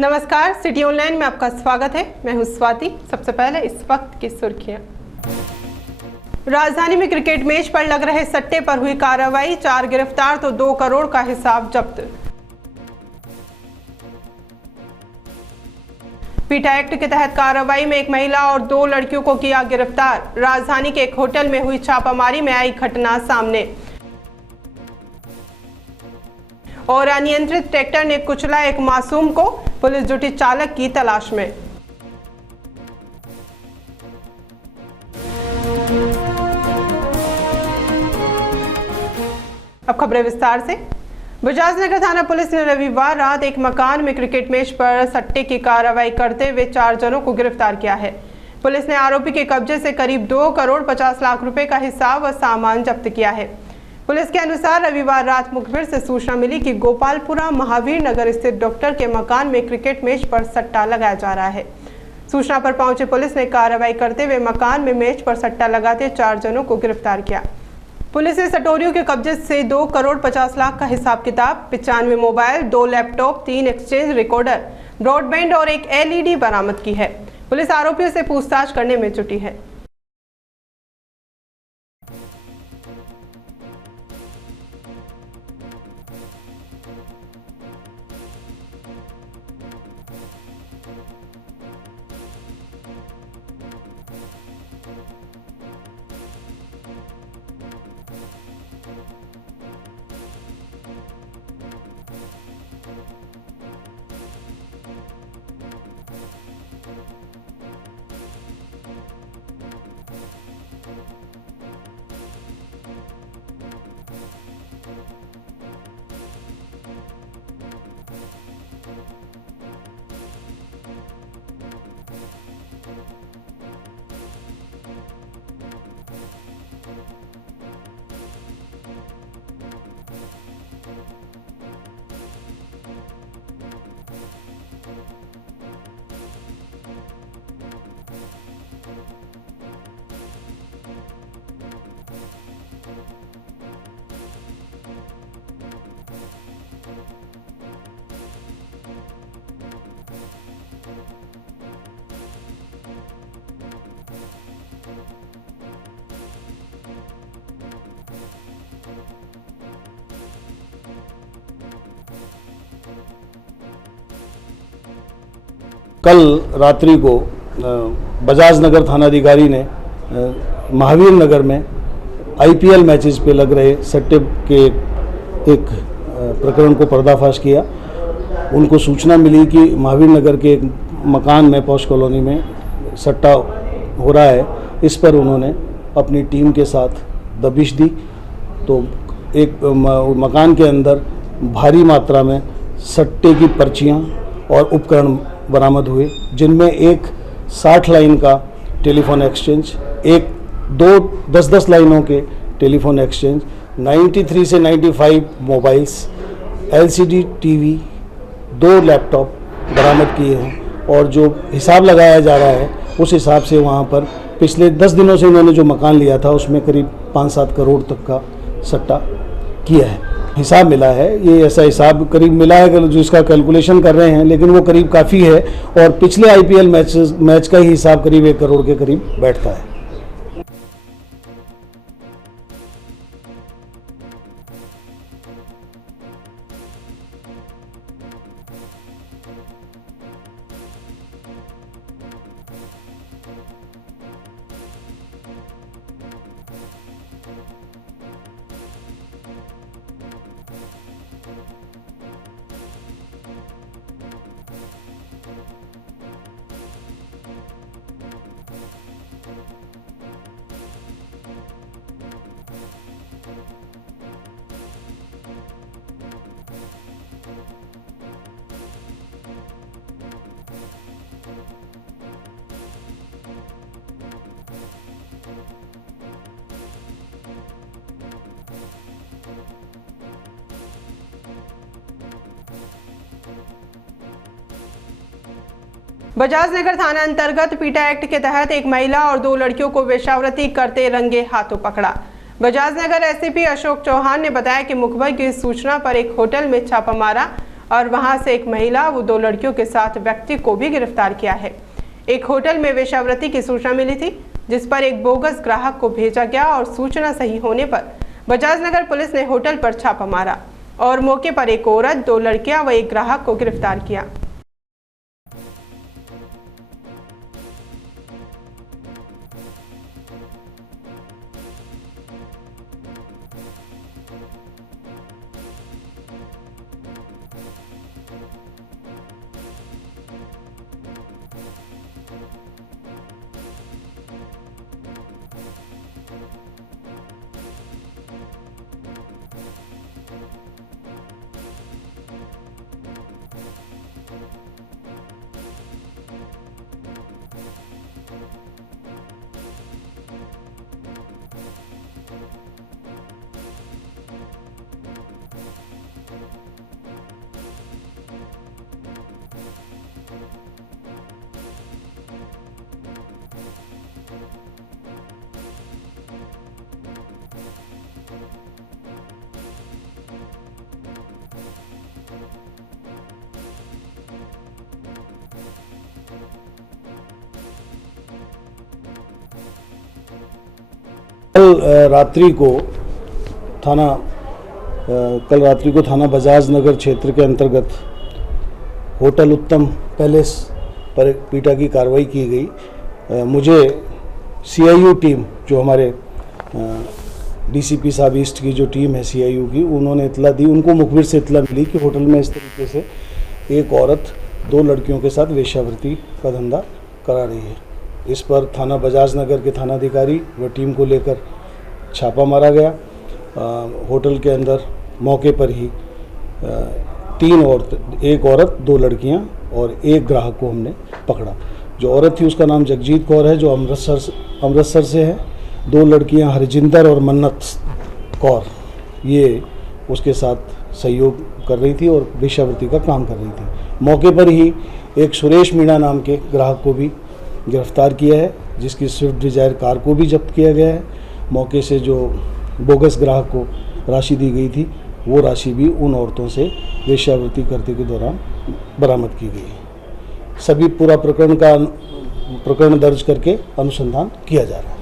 नमस्कार, city online में आपका स्वागत है। मैं हूं स्वाति। सबसे पहले इस वक्त की सुर्खियां। राजधानी में क्रिकेट मैच पर लग रहे सट्टे पर हुई कार्रवाई, 4 गिरफ्तार तो 2 करोड़ का हिसाब जब्त। पीटा एक्ट के तहत कार्रवाई में एक महिला और 2 लड़कियों को किया गिरफ्तार। राजधानी के एक होटल में हुई छापामारी में आई घटना सामने। और अनियंत्रित ट्रैक्टर ने कुचला एक मासूम को, पुलिस जुटी चालक की तलाश में। अब खबरें विस्तार से। बजाजनगर थाना पुलिस ने रविवार रात एक मकान में क्रिकेट मैच पर सट्टे की कार्रवाई करते हुए 4 जनों को गिरफ्तार किया है। पुलिस ने आरोपी के कब्जे से करीब 2 करोड़ 50 लाख रुपए का हिसाब व सामान जब्त किया है। पुलिस के अनुसार रविवार रात मुखबिर से सूचना मिली कि गोपालपुरा महावीर नगर स्थित डॉक्टर के मकान में क्रिकेट मैच पर सट्टा लगाया जा रहा है। सूचना पर पहुंचे पुलिस ने कार्रवाई करते हुए मकान में मैच पर सट्टा लगाते 4 जनों को गिरफ्तार किया। पुलिस ने सटोरियों के कब्जे से 2 करोड़ 50 लाख का हिसाब किताब, 95 mobile, 2 laptop, 3 exchange recorder, broadband और एक LED बरामद की है। पुलिस आरोपियों से पूछताछ करने में जुटी है। कल रात्रि को बजाज नगर थानाधिकारी ने महावीर नगर में IPL मैचेस पे लग रहे सट्टे के एक प्रकरण को पर्दाफाश किया। उनको सूचना मिली कि महावीर नगर के एक मकान में पॉश कॉलोनी में सट्टा हो रहा है। इस पर उन्होंने अपनी टीम के साथ दबिश दी तो एक मकान के अंदर भारी मात्रा में सट्टे की पर्चियां और उपकरण बरामद हुए, जिनमें एक 60 लाइन का टेलीफोन एक्सचेंज, एक 10 लाइनों के टेलीफोन एक्सचेंज, 93 से 95 मोबाइल्स, LCD TV, 2 लैपटॉप बरामद किए हैं। और जो हिसाब लगाया जा रहा है उस हिसाब से वहाँ पर पिछले 10 दिनों से इन्होंने जो मकान लिया था उसमें करीब 5-7 करोड़ तक का सट्टा किया है। हिसाब मिला है, ये ऐसा हिसाब करीब मिला है जो इसका कैलकुलेशन कर रहे हैं, लेकिन वो करीब काफ़ी है और पिछले IPL मैच का ही हिसाब करीब 1 करोड़ के करीब बैठता है। बजाजनगर थाना अंतर्गत पीटा एक्ट के तहत एक महिला और 2 लड़कियों को वेश्यावृत्ति करते रंगे हाथों पकड़ा। बजाजनगर SCP अशोक चौहान ने बताया कि मुखबिर की सूचना पर एक होटल में छापा मारा और वहां से एक महिला व 2 लड़कियों के साथ व्यक्ति को भी गिरफ्तार किया है। एक होटल में वेश्यावृत्ति की सूचना मिली थी, जिस पर एक बोगस ग्राहक को भेजा गया और सूचना सही होने पर बजाज नगर पुलिस ने होटल पर छापा मारा और मौके पर एक औरत, 2 लड़कियां व एक ग्राहक को गिरफ्तार किया। कल रात्रि को थाना बजाज नगर क्षेत्र के अंतर्गत होटल उत्तम पैलेस पर पीटा की कार्रवाई की गई। मुझे सीआईयू टीम, जो हमारे डीसीपी साहब ईस्ट की जो टीम है सीआईयू की, उन्होंने इतला दी। उनको मुखबिर से इतला मिली कि होटल में इस तरीके से एक औरत 2 लड़कियों के साथ वेश्यावृत्ति का धंधा करा रही है। इस पर थाना बजाज नगर के थानाधिकारी व टीम को लेकर छापा मारा गया। होटल के अंदर मौके पर ही 3 औरत, एक औरत, 2 लड़कियां और एक ग्राहक को हमने पकड़ा। जो औरत थी उसका नाम जगजीत कौर है, जो अमृतसर से है। 2 लड़कियां हरजिंदर और मन्नत कौर, ये उसके साथ सहयोग कर रही थी और वेश्यावृत्ति का काम कर रही थी। मौके पर ही एक सुरेश मीणा नाम के ग्राहक को भी गिरफ्तार किया है, जिसकी स्विफ्ट डिजायर कार को भी जब्त किया गया है। मौके से जो बोगस ग्राहक को राशि दी गई थी, वो राशि भी उन औरतों से वेश्यावृत्ति करते के दौरान बरामद की गई है। सभी पूरा प्रकरण दर्ज करके अनुसंधान किया जा रहा है।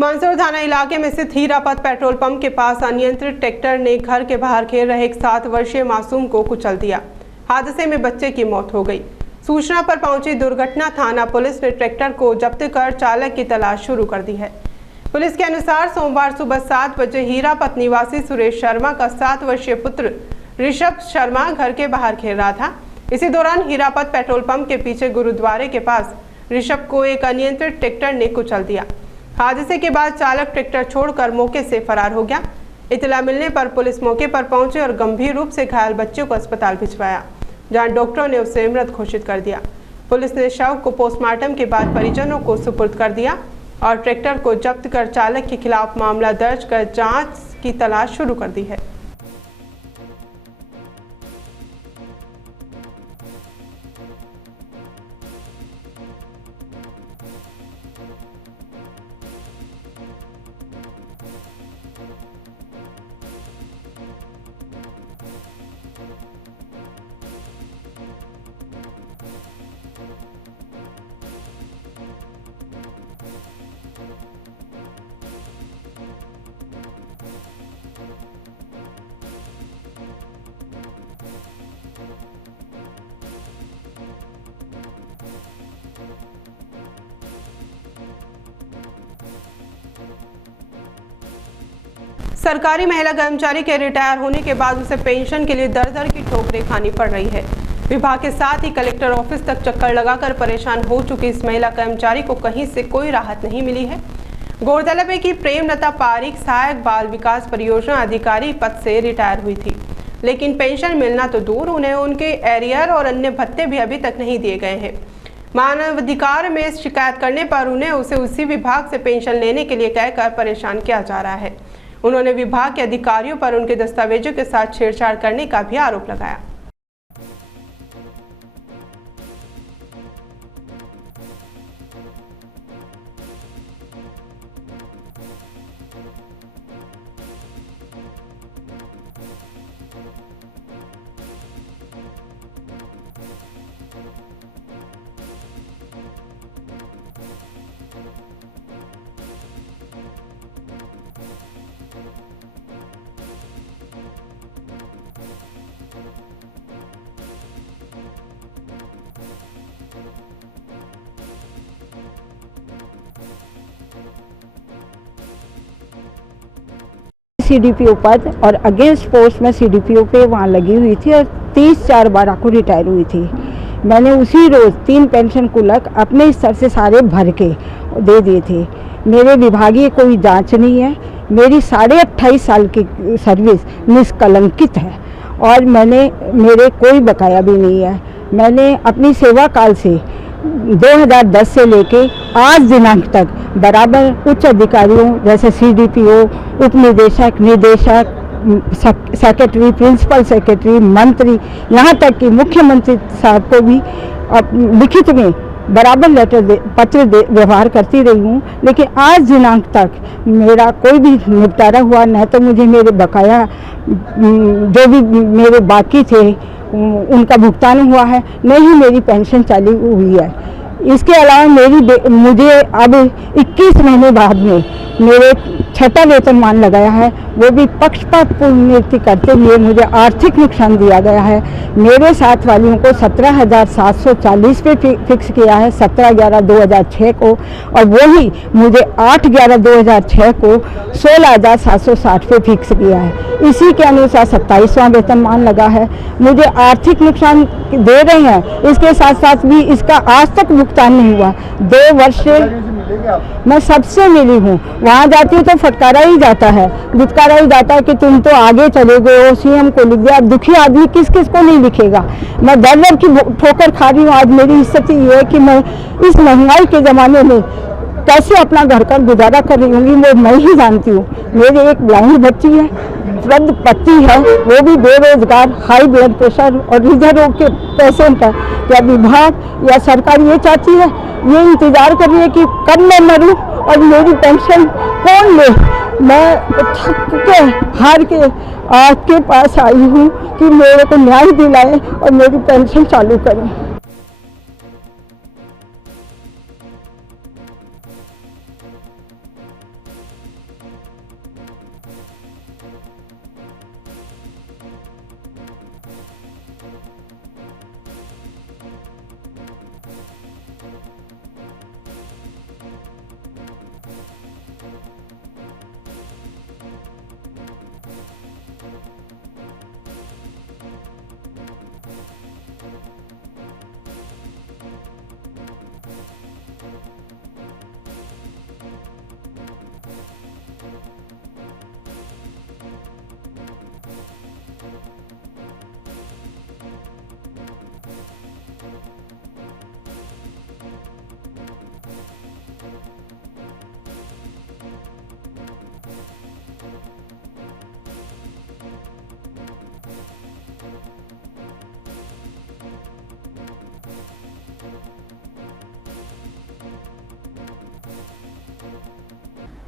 मंदसौर थाना इलाके में स्थित हीरापत पेट्रोल पंप के पास अनियंत्रित ट्रैक्टर ने घर के बाहर खेल रहे एक 7 वर्षीय मासूम को कुचल दिया। हादसे में बच्चे की मौत हो गई। सूचना पर पहुंची दुर्घटना थाना पुलिस ने ट्रैक्टर को जब्त कर चालक की तलाश शुरू कर दी है। पुलिस के अनुसार सोमवार सुबह 7 बजे हीरापत निवासी सुरेश शर्मा का 7 वर्षीय पुत्र ऋषभ शर्मा घर के बाहर खेल रहा था। इसी दौरान हीरापत पेट्रोल पंप के पीछे गुरुद्वारे के पास ऋषभ को एक अनियंत्रित ट्रैक्टर ने कुचल दिया। हादसे के बाद चालक ट्रैक्टर छोड़कर मौके से फरार हो गया। इतला मिलने पर पुलिस मौके पर पहुंचे और गंभीर रूप से घायल बच्चे को अस्पताल भिजवाया, जहां डॉक्टरों ने उसे मृत घोषित कर दिया। पुलिस ने शव को पोस्टमार्टम के बाद परिजनों को सुपुर्द कर दिया और ट्रैक्टर को जब्त कर चालक के खिलाफ मामला दर्ज कर जांच की तलाश शुरू कर दी है। सरकारी महिला कर्मचारी के रिटायर होने के बाद उसे पेंशन के लिए दर दर की ठोकरें खानी पड़ रही है। विभाग के साथ ही कलेक्टर ऑफिस तक चक्कर लगाकर परेशान हो चुकी इस महिला कर्मचारी को कहीं से कोई राहत नहीं मिली है। गौरतलब है कि प्रेमलता पारिक सहायक बाल विकास परियोजना अधिकारी पद से रिटायर हुई थी, लेकिन पेंशन मिलना तो दूर, उन्हें उनके एरियर और अन्य भत्ते भी अभी तक नहीं दिए गए हैं। मानवाधिकार में शिकायत करने पर उन्हें उसी विभाग से पेंशन लेने के लिए कहकर परेशान किया जा रहा है। उन्होंने विभाग के अधिकारियों पर उनके दस्तावेजों के साथ छेड़छाड़ करने का भी आरोप लगाया। सीडीपीओ पद और अगेंस्ट पोस्ट में सीडीपीओ पे वहाँ लगी हुई थी और 30/4/12 को रिटायर हुई थी। मैंने उसी रोज़ 3 पेंशन कुलक अपने स्तर से सारे भर के दे दिए थे। मेरे विभागीय कोई जांच नहीं है। मेरी 28.5 साल की सर्विस निष्कलंकित है और मेरे कोई बकाया भी नहीं है। मैंने अपनी सेवा काल से 2010 से लेके आज दिनांक तक बराबर उच्च अधिकारियों जैसे सीडीपीओ, उप निदेशक, निदेशक, सेक्रेटरी, प्रिंसिपल सेक्रेटरी, मंत्री, यहाँ तक कि मुख्यमंत्री साहब को भी लिखित में बराबर पत्र व्यवहार करती रही हूँ, लेकिन आज दिनांक तक मेरा कोई भी निपटारा हुआ न तो मुझे मेरे बकाया जो भी मेरे बाकी थे उनका भुगतान हुआ है, न ही मेरी पेंशन चालू हुई है। इसके अलावा मुझे अब 21 महीने बाद में मेरे 6वां वेतनमान लगाया है, वो भी पक्षपात पूर्ण नियुक्ति करते हुए मुझे आर्थिक नुकसान दिया गया है। मेरे साथ वालियों को 17,740 पे फिक्स किया है 17/11/2006 को, और वही मुझे 8/11/2006 को 16,760 पे फिक्स किया है। इसी के अनुसार 27वां वेतनमान लगा है। मुझे आर्थिक नुकसान दे रहे हैं, इसके साथ साथ भी इसका आज तक भुगतान नहीं हुआ। 2 वर्ष से मैं सबसे मिली हूँ, वहाँ जाती हूँ तो फटकारा ही जाता है, दुत्कारा ही जाता है कि तुम तो आगे चले गए हो, सीएम को लिख दिया। अब दुखी आदमी किस किस को नहीं लिखेगा। मैं दर दर की ठोकर खा रही हूँ। आज मेरी स्थिति ये है कि मैं इस महंगाई के ज़माने में कैसे अपना घर का गुजारा कर रही हूँगी वो मैं ही जानती हूँ। मेरी एक ब्लाइंड बच्ची है, वृद्ध पति है, वो भी बेरोजगार, हाई ब्लड प्रेशर और हृदय रोग के पेशेंट है। क्या विभाग या सरकार ये चाहती है, ये इंतजार कर रही है कि कब मैं मरूं और मेरी पेंशन कौन ले? मैं थक के हार के आपके पास आई हूँ कि मेरे को न्याय दिलाएं और मेरी पेंशन चालू करें।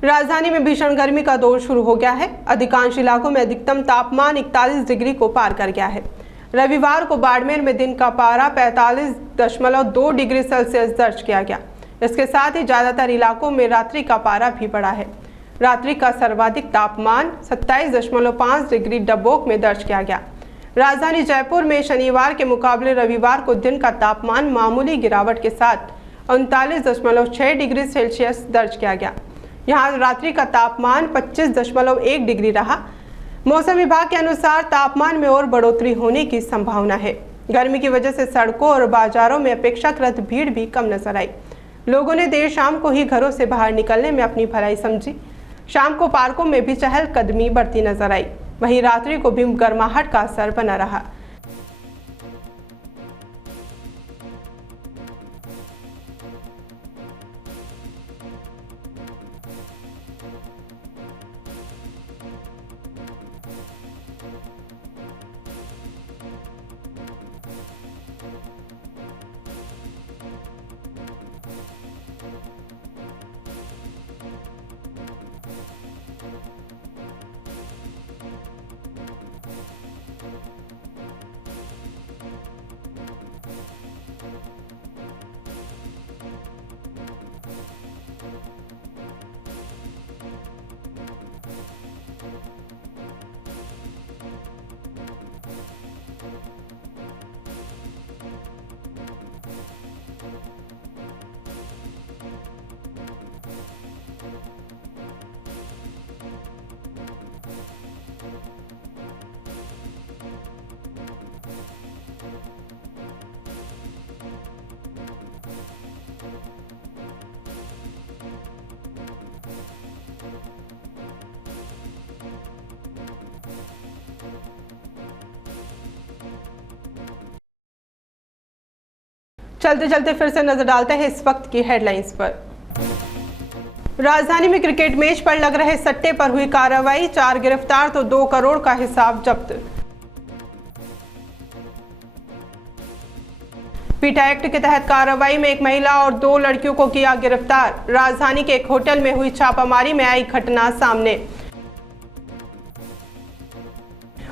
राजधानी में भीषण गर्मी का दौर शुरू हो गया है। अधिकांश इलाकों में अधिकतम तापमान 41 डिग्री को पार कर गया है। रविवार को बाड़मेर में दिन का पारा 45.2 डिग्री सेल्सियस दर्ज किया गया। इसके साथ ही ज्यादातर इलाकों में रात्रि का पारा भी बढ़ा है। रात्रि का सर्वाधिक तापमान 27.5 डिग्री डबोक में दर्ज किया गया। राजधानी जयपुर में शनिवार के मुकाबले रविवार को दिन का तापमान मामूली गिरावट के साथ 39.6 डिग्री सेल्सियस दर्ज किया गया। यहाँ रात्रि का तापमान 25.1 डिग्री रहा। मौसम विभाग के अनुसार तापमान में और बढ़ोतरी होने की संभावना है। गर्मी की वजह से सड़कों और बाजारों में अपेक्षाकृत भीड़ भी कम नजर आई। लोगों ने देर शाम को ही घरों से बाहर निकलने में अपनी भलाई समझी। शाम को पार्कों में भी चहलकदमी बढ़ती नजर आई। वहीं रात्रि को भी गर्माहट का असर बना रहा। चलते चलते फिर से नजर डालते हैं इस वक्त की हेडलाइंस पर। राजधानी में क्रिकेट मैच पर लग रहे सट्टे पर हुई कार्रवाई, 4 गिरफ्तार तो 2 करोड़ का हिसाब जब्त। पीटा एक्ट के तहत कार्रवाई में एक महिला और 2 लड़कियों को किया गिरफ्तार। राजधानी के एक होटल में हुई छापामारी में आई घटना सामने।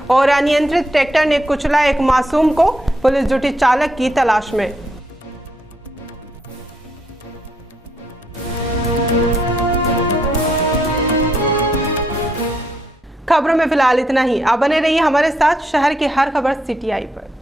और अनियंत्रित ट्रैक्टर ने कुचला एक मासूम को, पुलिस जुटी चालक की तलाश में। खबरों में फिलहाल इतना ही। आप बने रहिए हमारे साथ। शहर की हर खबर CTI पर।